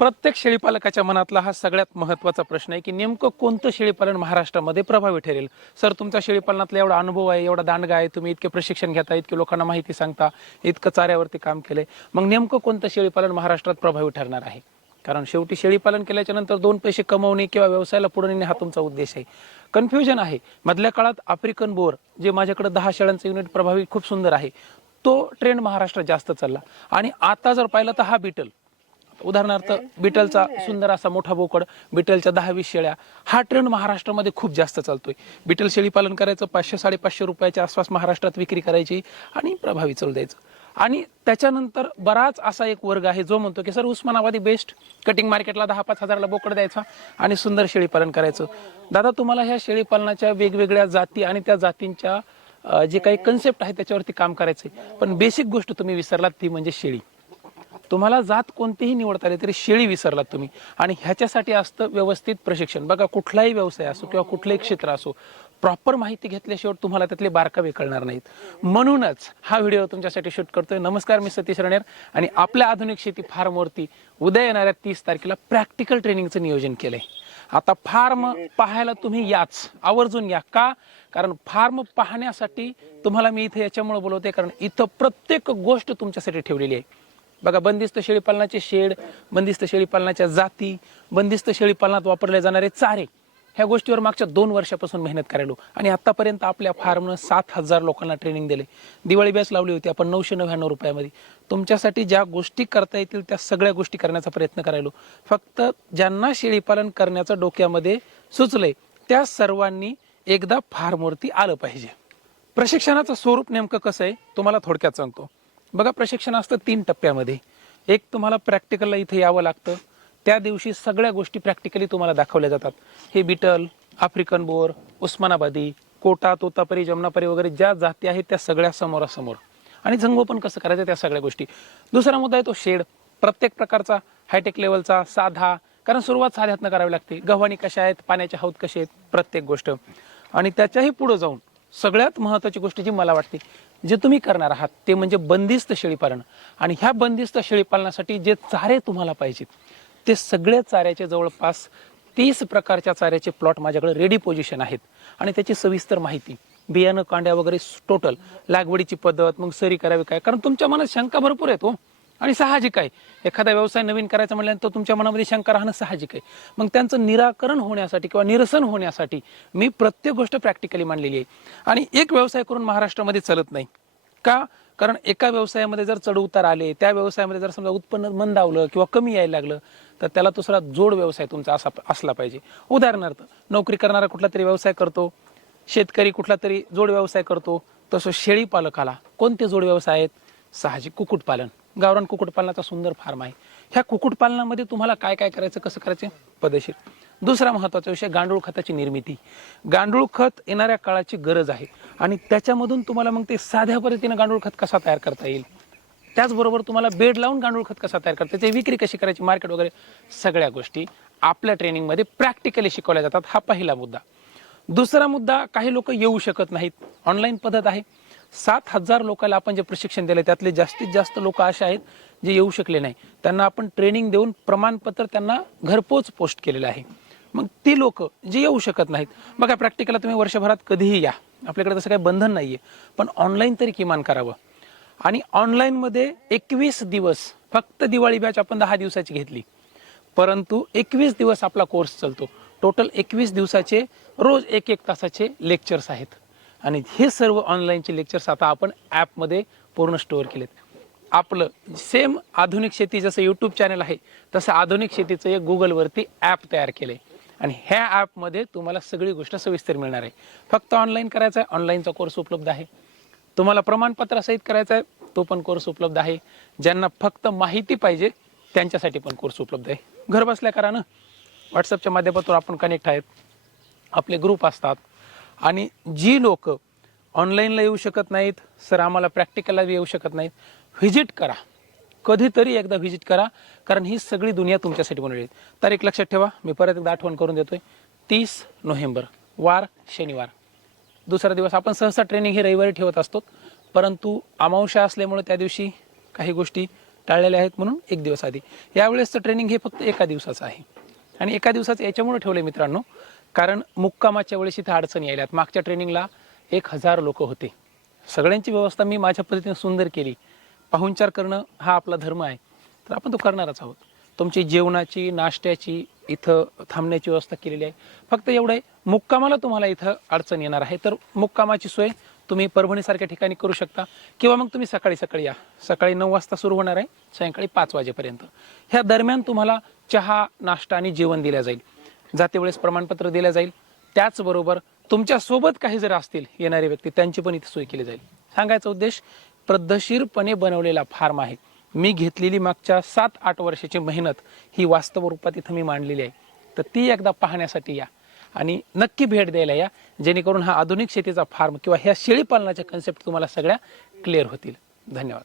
प्रत्येक शेळीपालकाच्या मनातला हा सगळ्यात महत्त्वाचा प्रश्न आहे की नेमकं कोणतं शेळीपालन महाराष्ट्रामध्ये प्रभावी ठरेल? सर तुमचा शेळीपालनातला एवढा अनुभव आहे एवढा दांडगा आहे तुम्ही इतके प्रशिक्षण घेता इतके लोकांना माहिती सांगता इतकं चाऱ्यावरती काम केलंय. मग नेमकं कोणतं शेळीपालन महाराष्ट्रात प्रभावी ठरणार आहे? कारण शेवटी शेळीपालन केल्याच्यानंतर दोन पैसे कमवणे किंवा व्यवसायाला पुढे नेणे हा तुमचा उद्देश आहे. कन्फ्युजन आहे. मधल्या काळात आफ्रिकन बोर जे माझ्याकडे दहा शेळ्यांचं युनिट प्रभावी खूप सुंदर आहे तो ट्रेंड महाराष्ट्रात जास्त चालला. आणि आता जर पाहिलं तर हा बिटल उदाहरणार्थ बिटलचा सुंदर असा मोठा बोकड बिटलच्या दहा वीस शेळ्या हा ट्रेंड महाराष्ट्रामध्ये खूप जास्त चालतोय. बिटल शेळी पालन करायचं पाचशे साडेपाचशे रुपयाच्या आसपास महाराष्ट्रात विक्री करायची आणि प्रभावी चालू द्यायचं. आणि त्याच्यानंतर बराच असा एक वर्ग आहे जो म्हणतो की सर उस्मानाबादी बेस्ट कटिंग मार्केटला दहा पाच हजाराला बोकड द्यायचा आणि सुंदर शेळी पालन करायचं. दादा तुम्हाला ह्या शेळी पालनाच्या वेगवेगळ्या जाती आणि त्या जातींच्या जे काही कन्सेप्ट आहे त्याच्यावरती काम करायचंय. पण बेसिक गोष्ट तुम्ही विसरलात ती म्हणजे शेळी. तुम्हाला जात कोणतीही निवडता आली तरी शेळी विसरलात तुम्ही. आणि ह्याच्यासाठी असतं व्यवस्थित प्रशिक्षण. बघा कुठलाही व्यवसाय असो किंवा कुठलंही क्षेत्र असो प्रॉपर माहिती घेतल्याशिवाय तुम्हाला त्यातले बारकावे कळणार नाहीत. म्हणूनच हा व्हिडिओ तुमच्यासाठी शूट करतोय. नमस्कार मी सतीश रणेर आणि आपल्या आधुनिक शेती फार्मवरती उद्या येणाऱ्या तीस तारखेला प्रॅक्टिकल ट्रेनिंगचं नियोजन केलंय. आता फार्म पाहायला तुम्ही याच. आवर्जून या. का? कारण फार्म पाहण्यासाठी तुम्हाला मी इथे याच्यामुळे बोलवते कारण इथं प्रत्येक गोष्ट तुमच्यासाठी ठेवलेली आहे. बघा बंदिस्त शेळीपालनाचे शेड बंदिस्त शेळीपालनाच्या जाती बंदिस्त शेळीपालनात वापरले जाणारे चारे ह्या गोष्टीवर मागच्या दोन वर्षापासून मेहनत करायलो. आणि आतापर्यंत आपल्या फार्मनं सात हजार लोकांना ट्रेनिंग दिले. दिवाळी बॅच लावली होती आपण नऊशे नव्याण्णव रुपयामध्ये. तुमच्यासाठी ज्या गोष्टी करता येतील त्या सगळ्या गोष्टी करण्याचा प्रयत्न करायलो. फक्त ज्यांना शेळीपालन करण्याचं डोक्यामध्ये सुचलंय त्या सर्वांनी एकदा फार्मवरती आलं पाहिजे. प्रशिक्षणाचं स्वरूप नेमकं कसं आहे तुम्हाला थोडक्यात सांगतो. बघा प्रशिक्षण असतं तीन टप्प्यामध्ये. एक तुम्हाला प्रॅक्टिकलला इथे यावं लागतं. त्या दिवशी सगळ्या गोष्टी प्रॅक्टिकली तुम्हाला दाखवल्या जातात. हे बिटल आफ्रिकन बोर उस्मानाबादी कोटा तोतापरी जमनापरी वगैरे ज्या जाती आहेत त्या सगळ्या समोरासमोर. आणि संगोपन कसं करायचं त्या सगळ्या गोष्टी. दुसरा मुद्दा आहे तो शेड. प्रत्येक प्रकारचा हायटेक लेवलचा साधा कारण सुरुवात साध्यातनं करावी लागते. गव्हाणी कशा आहेत पाण्याचे हौद कसे आहेत प्रत्येक गोष्ट. आणि त्याच्याही पुढे जाऊन सगळ्यात महत्वाची गोष्ट जी मला वाटते जे तुम्ही करणार आहात ते म्हणजे बंदिस्त शेळीपालन आणि ह्या बंदिस्त शेळीपालनासाठी जे चारे तुम्हाला पाहिजेत ते सगळे चाऱ्याचे जवळपास तीस प्रकारच्या चाऱ्याचे प्लॉट माझ्याकडे रेडी पोझिशन आहेत. आणि त्याची सविस्तर माहिती बियाणं कांड्या वगैरे टोटल लागवडीची पद्धत मग सरी करावी काय? कारण तुमच्या मनात शंका भरपूर आहेत हो. आणि साहजिक आहे. एखादा व्यवसाय नवीन करायचा म्हटल्यानंतर तुमच्या मनामध्ये शंका राहणं साहजिक आहे. मग त्यांचं निराकरण होण्यासाठी किंवा निरसन होण्यासाठी मी प्रत्येक गोष्ट प्रॅक्टिकली मांडलेली आहे. आणि एक व्यवसाय करून महाराष्ट्रामध्ये चालत नाही. का? कारण एका व्यवसायामध्ये जर चढ उतार आले त्या व्यवसायामध्ये जर समजा उत्पन्न मंदावलं किंवा कमी यायला लागलं तर त्याला दुसरा जोड व्यवसाय तुमचा असा असला पाहिजे. उदाहरणार्थ नोकरी करणारा कुठला तरी व्यवसाय करतो शेतकरी कुठला तरी जोड व्यवसाय करतो तसं शेळी पालकाला कोणते जोड व्यवसाय आहेत? साहजिक कुक्कुटपालन. गावरान कुक्कुटपालनाचा सुंदर फार्म आहे. ह्या कुक्कुटपालनामध्ये तुम्हाला काय काय करायचं कसं करायचं? पदेशीर. दुसरा महत्त्वाचा विषय गांडूळ खताची निर्मिती. गांडूळ खत येणाऱ्या काळाची गरज आहे आणि त्याच्यामधून तुम्हाला मग ते साध्या पद्धतीनं गांडूळ खत कसा तयार करता येईल? त्याचबरोबर तुम्हाला बेड लावून गांडूळ खत कसा तयार करता त्याची विक्री कशी करायची? मार्केट वगैरे सगळ्या गोष्टी आपल्या ट्रेनिंगमध्ये प्रॅक्टिकली शिकवल्या जातात. हा पहिला मुद्दा. दुसरा मुद्दा काही लोक येऊ शकत नाहीत. ऑनलाईन पद्धत आहे. सात हजार लोकांना आपण जे प्रशिक्षण दिलं त्यातले जास्तीत जास्त लोक असे आहेत जे येऊ शकले नाही. त्यांना आपण ट्रेनिंग देऊन प्रमाणपत्र त्यांना घरपोच पोस्ट केलेलं आहे. मग ती लोक जे येऊ शकत नाहीत बघा प्रॅक्टिकला तुम्ही वर्षभरात कधीही या. आपल्याकडे तसं काही बंधन नाही आहे पण ऑनलाईन तरी किमान करावं. आणि ऑनलाईनमध्ये एकवीस दिवस फक्त दिवाळी बॅच आपण दहा दिवसाची घेतली. परंतु एकवीस दिवस आपला कोर्स चालतो. टोटल एकवीस दिवसाचे रोज एक एक तासाचे लेक्चर्स आहेत. आणि हे सर्व ऑनलाईनचे लेक्चर्स आता आपण ॲपमध्ये पूर्ण स्टोअर केलेत. आपलं सेम आधुनिक शेती जसं यूट्यूब चॅनल आहे तसं आधुनिक शेतीचं एक गुगलवरती ॲप तयार केलं आहे आणि ह्या ॲपमध्ये तुम्हाला सगळी गोष्ट सविस्तर मिळणार आहे. फक्त ऑनलाईन करायचं आहे ऑनलाईनचा कोर्स उपलब्ध आहे. तुम्हाला प्रमाणपत्रासहित करायचा आहे तो पण कोर्स उपलब्ध आहे. ज्यांना फक्त माहिती पाहिजे त्यांच्यासाठी पण कोर्स उपलब्ध आहे. घर बसल्या करा ना. व्हॉट्सअपच्या माध्यमातून आपण कनेक्ट आहेत. आपले ग्रुप असतात. आणि जी लोक ऑनलाईनला येऊ शकत नाहीत सर आम्हाला प्रॅक्टिकलला येऊ शकत नाहीत व्हिजिट करा. कधीतरी एकदा व्हिजिट करा कारण ही सगळी दुनिया तुमच्यासाठी बनवली आहे. तारीख लक्षात ठेवा मी परत एकदा आठवण करून देतोय. तीस नोव्हेंबर वार शनिवार. दुसरा दिवस आपण सहसा ट्रेनिंग ही रविवारी ठेवत असतो परंतु अमावश्या असल्यामुळे त्या दिवशी काही गोष्टी टाळलेल्या आहेत म्हणून एक दिवस आधी. यावेळेसचं ट्रेनिंग हे फक्त एका दिवसाचं आहे. आणि एका दिवसाचं याच्यामुळे ठेवलं मित्रांनो कारण मुक्कामाच्या वेळेस इथं अडचणी यायल्यात मागच्या ट्रेनिंगला एक हजार लोक होते. सगळ्यांची व्यवस्था मी माझ्या पद्धतीने सुंदर केली. पाहुणचार करणं हा आपला धर्म आहे. तर आपण तो करणारच आहोत. तुमची जेवणाची नाश्त्याची इथं थांबण्याची व्यवस्था केलेली आहे. फक्त एवढं आहे मुक्कामाला तुम्हाला इथं अडचण येणार आहे. तर मुक्कामाची सोय तुम्ही परभणीसारख्या ठिकाणी करू शकता. किंवा मग तुम्ही सकाळी सकाळी या. सकाळी नऊ वाजता सुरू होणार आहे सायंकाळी पाच वाजेपर्यंत. ह्या दरम्यान तुम्हाला चहा नाश्ता आणि जेवण दिल्या जाईल. जातेवेळेस प्रमाणपत्र दिलं जाईल. त्याचबरोबर तुमच्यासोबत काही जर असतील येणारे व्यक्ती त्यांची पण इथे सोय केली जाईल. सांगायचा उद्देश पद्धतशीरपणे बनवलेला फार्म आहे. मी घेतलेली मागच्या सात आठ वर्षाची मेहनत ही वास्तव रूपात इथं मी मांडलेली आहे. तर ती एकदा पाहण्यासाठी या. आणि नक्की भेट द्यायला या जेणेकरून हा आधुनिक शेतीचा फार्म किंवा ह्या शेळीपालनाच्या कन्सेप्ट तुम्हाला सगळ्या क्लिअर होतील. धन्यवाद.